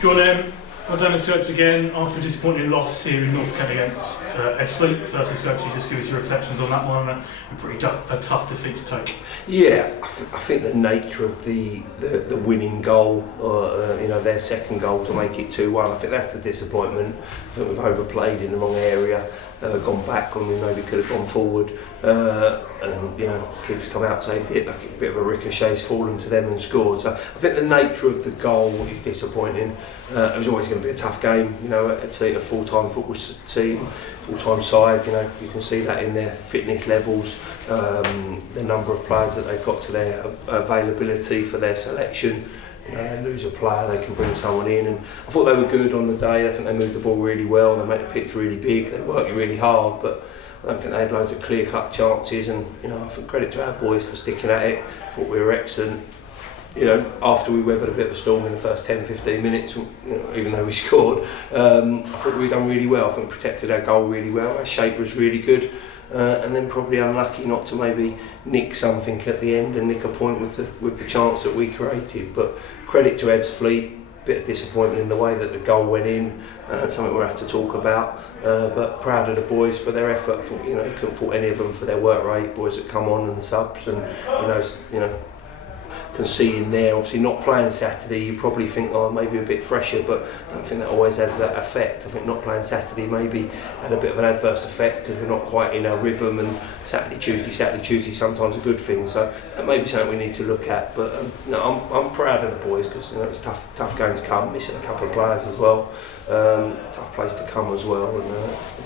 John, well done in Scopes again after a disappointing loss here in North Kent against Ebbsfleet. Firstly, Scopes, you just give us your reflections on that one. A pretty tough defeat to take. Yeah, I think the nature of the winning goal, their second goal to make it 2-1, I think that's the disappointment. I think we've overplayed in the wrong area, gone back when we maybe could have gone forward, and keepers come out, saved it, like a bit of a ricochet's fallen to them and scored. So I think the nature of the goal is disappointing. It was always going to be a tough game. Ebbsfleet a full-time football team, full-time side. You can see that in their fitness levels, the number of players that they've got to their availability for their selection. They lose a player, they can bring someone in, and I thought they were good on the day. I think they moved the ball really well, they made the pitch really big, they worked really hard, but I don't think they had loads of clear-cut chances, and I think credit to our boys for sticking at it. I thought we were excellent. After we weathered a bit of a storm in the first 10-15 minutes, even though we scored, I thought we'd done really well. I think we protected our goal really well, our shape was really good. And then probably unlucky not to maybe nick something at the end and nick a point with the chance that we created. But credit to Ebbsfleet, bit of disappointment in the way that the goal went in, something we'll have to talk about. But proud of the boys for their effort. I thought, you couldn't fault any of them for their work rate. Boys that come on and the subs, and can see in there, obviously not playing Saturday, you probably think, maybe a bit fresher, but I don't think that always has that effect. I think not playing Saturday maybe had a bit of an adverse effect because we're not quite in our rhythm, and Saturday, Tuesday sometimes a good thing, so that may be something we need to look at. But I'm proud of the boys because it's a tough game to come, missing a couple of players as well, tough place to come as well,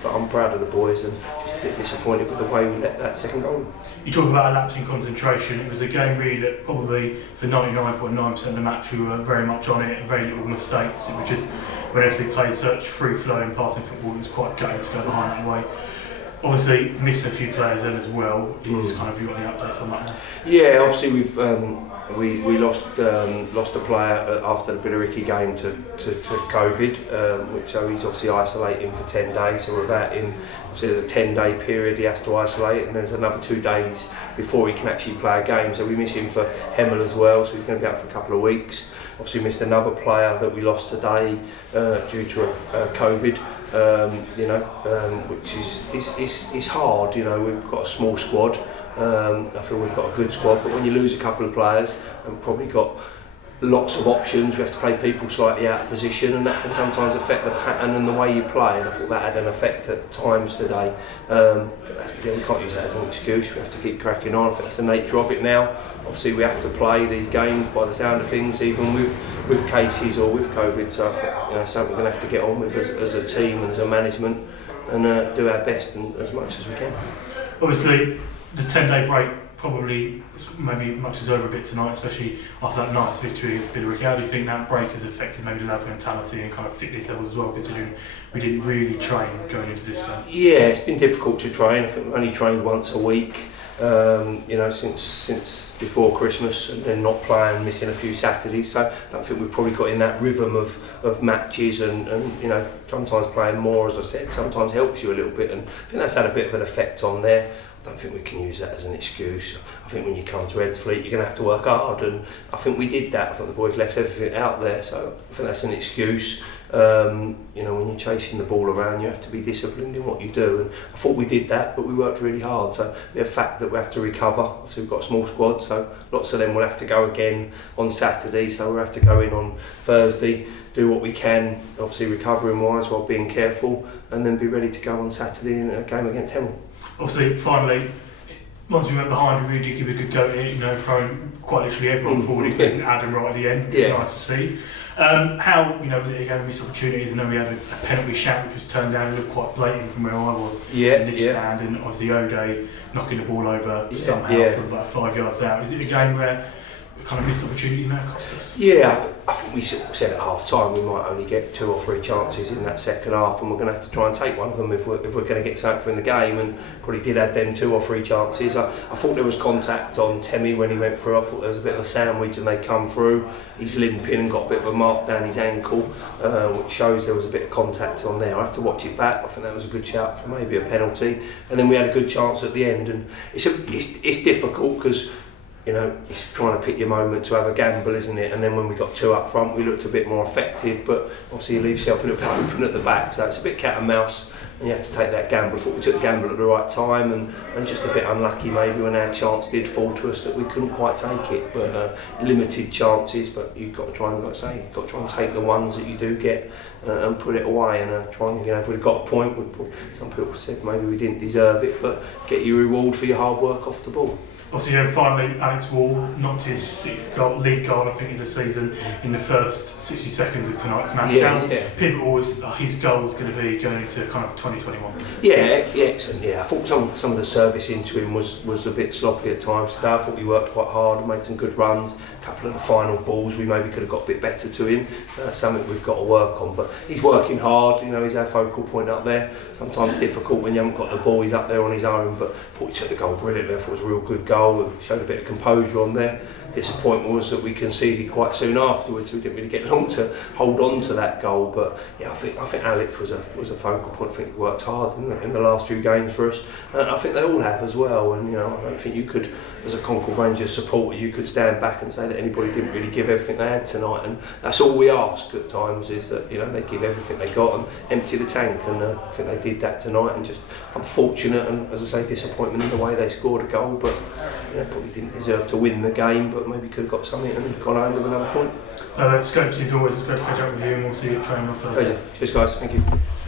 but I'm proud of the boys and just a bit disappointed with the way we let that second goal. You talk about a lapse in concentration. It was a game really that probably for 99.9% of the match we were very much on it, very little mistakes. It was just when everything played such free-flowing passing football, it was quite gutting to go behind that way. Obviously missed a few players then as well. You got the updates on that one? Yeah, obviously we lost a player after the Billericay game to COVID, so he's obviously isolating for 10 days. So we're about in obviously the 10-day period he has to isolate, and there's another 2 days before he can actually play a game. So we miss him for Hemel as well, so he's going to be out for a couple of weeks. Obviously missed another player that we lost today due to COVID. Which is hard. We've got a small squad. I feel we've got a good squad, but when you lose a couple of players and probably got lots of options, we have to play people slightly out of position, and that can sometimes affect the pattern and the way you play, and I thought that had an effect at times today. But that's the deal, we can't use that as an excuse. We have to keep cracking on. I think that's the nature of it now. Obviously we have to play these games by the sound of things, even with cases or with COVID, so I think something we're going to have to get on with as a team and as a management, and do our best and as much as we can. Obviously the 10-day break probably maybe much as over a bit tonight, especially after that nice victory against Billericay. How do you think that break has affected maybe the lads' mentality and kind of fitness levels as well, considering we didn't really train going into this game? Yeah, it's been difficult to train. I think we've only trained once a week, since before Christmas, and then not playing, missing a few Saturdays. So I don't think we've probably got in that rhythm of matches, and sometimes playing more, as I said, sometimes helps you a little bit, and I think that's had a bit of an effect on there. I don't think we can use that as an excuse. I think when you come to Ebbsfleet, you're going to have to work hard, and I think we did that. I think the boys left everything out there, so I think that's an excuse. When you're chasing the ball around, you have to be disciplined in what you do, and I thought we did that, but we worked really hard. So the fact that we have to recover, obviously we've got a small squad, so lots of them will have to go again on Saturday, so we'll have to go in on Thursday, do what we can, obviously recovering wise while being careful, and then be ready to go on Saturday in a game against Hemel. Obviously, finally, once we went behind, we really did give a good go at it, throwing quite literally everyone forward, including Adam right at the end, which was nice to see. How, was it again missed opportunities? I know we had a penalty shout which was turned down, it looked quite blatant from where I was in this stand, and obviously O'Day knocking the ball over somehow from about 5 yards out. Is it a game where kind of missed opportunities now cost us? Yeah, I think we said at half time we might only get 2 or 3 chances in that second half, and we're going to have to try and take one of them if we're going to get something in the game, and probably did have them 2 or 3 chances. I thought there was contact on Temi when he went through. I thought there was a bit of a sandwich and they come through. He's limping and got a bit of a mark down his ankle, which shows there was a bit of contact on there. I have to watch it back. I think that was a good shout for maybe a penalty, and then we had a good chance at the end, and it's difficult because you know, it's trying to pick your moment to have a gamble, isn't it? And then when we got 2 up front, we looked a bit more effective, but obviously you leave yourself a little bit open at the back, so it's a bit cat and mouse, and you have to take that gamble. I thought we took the gamble at the right time, and just a bit unlucky maybe when our chance did fall to us that we couldn't quite take it. But limited chances, but you've got to try and, like I say, you've got to try and take the ones that you do get and put it away, and try and, you know, if we'd got a point, some people said maybe we didn't deserve it, but get your reward for your hard work off the ball. Obviously, then finally, Alex Wall knocked his 6th league goal, I think, in the season in the first 60 seconds of tonight's match. People always, his goal was going to be going into kind of 2021. Yeah, excellent. Yeah, I thought some of the service into him was a bit sloppy at times today. I thought he worked quite hard and made some good runs. A couple of the final balls we maybe could have got a bit better to him. So that's something we've got to work on. But he's working hard. You know, he's our focal point up there. Sometimes difficult when you haven't got the ball. He's up there on his own. But I thought he took the goal brilliantly. I thought it was a real good goal. Showed a bit of composure on there. Disappointment was that we conceded quite soon afterwards. We didn't really get long to hold on to that goal, but yeah, I think Alex was a focal point. I think he worked hard in the last few games for us. I think they all have as well. And you know, I don't think you could, as a Concord Rangers supporter, you could stand back and say that anybody didn't really give everything they had tonight. And that's all we ask at times, is that, you know, they give everything they got and empty the tank. And I think they did that tonight. And just unfortunate and, as I say, disappointment in the way they scored a goal, but you know, probably didn't deserve to win the game, but maybe could have got something and gone home with another point. Scopes, as always, it's great to catch up with you, and we'll see you at training on Thursday. Pleasure. Cheers guys, thank you.